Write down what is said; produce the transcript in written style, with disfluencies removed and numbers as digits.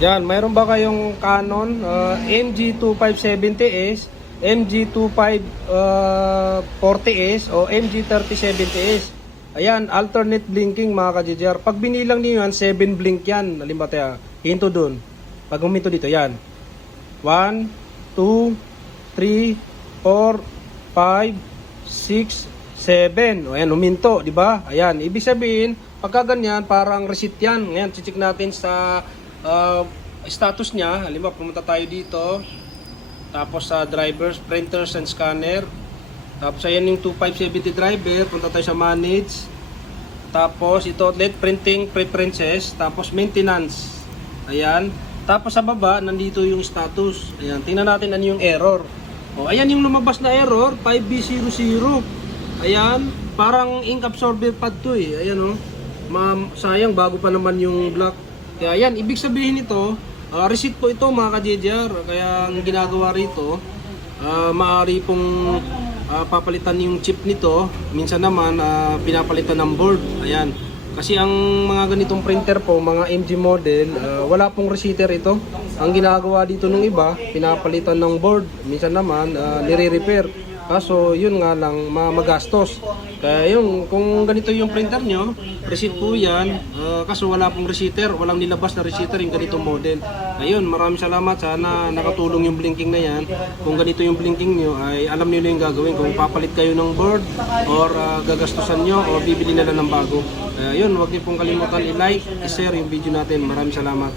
Yan, mayroon ba kayong Canon MG2570S, MG2540S o MG3070S? Ayan, alternate blinking mga ka-GJR. Pag binilang niyo yan, 7 blink yan. Halimbawa tayo, hinto dun. Pag huminto dito, yan. 1, 2, 3, 4, 5, 6, 7. O ayan, huminto, di ba? Ayan, ibig sabihin, pagka ganyan, parang receipt yan. Ngayon, check natin sa status niya. Halimbawa, pumunta tayo dito. Tapos sa drivers, printers and scanner. Tapos ayan yung 2570 driver. Punta tayo sa manage. Tapos ito ulit, printing preferences. Tapos maintenance. Ayan. Tapos sa baba, nandito yung status. Ayan, tingnan natin ano yung error. O, ayan yung lumabas na error, 5B00. Ayan, parang ink absorber pad to eh. Ayan o. Sayang, bago pa naman yung black. Kaya ayan, ibig sabihin ito, receipt po ito mga ka-JJR. Kaya ang ginagawa rito, maaari pong papalitan yung chip nito. Minsan naman, pinapalitan ng board. Ayan. Kasi ang mga ganitong printer po, mga MG model, wala pong receiver ito. Ang ginagawa dito ng iba, pinapalitan ng board. Minsan naman, nire-repair. Kaso yun nga lang, magastos. Kaya yun, kung ganito yung printer nyo, receipt po yan. Kaso wala pong receiver, walang nilabas na receiver yung ganitong model. Ayun, maraming salamat. Sana nakatulong yung blinking na yan. Kung ganito yung blinking nyo, ay alam nyo yung gagawin. Kung papalit kayo ng board, or gagastusan nyo, o bibili na lang ng bago. Yun, huwag niyo pong kalimutan i-like, i-share yung video natin. Maraming salamat.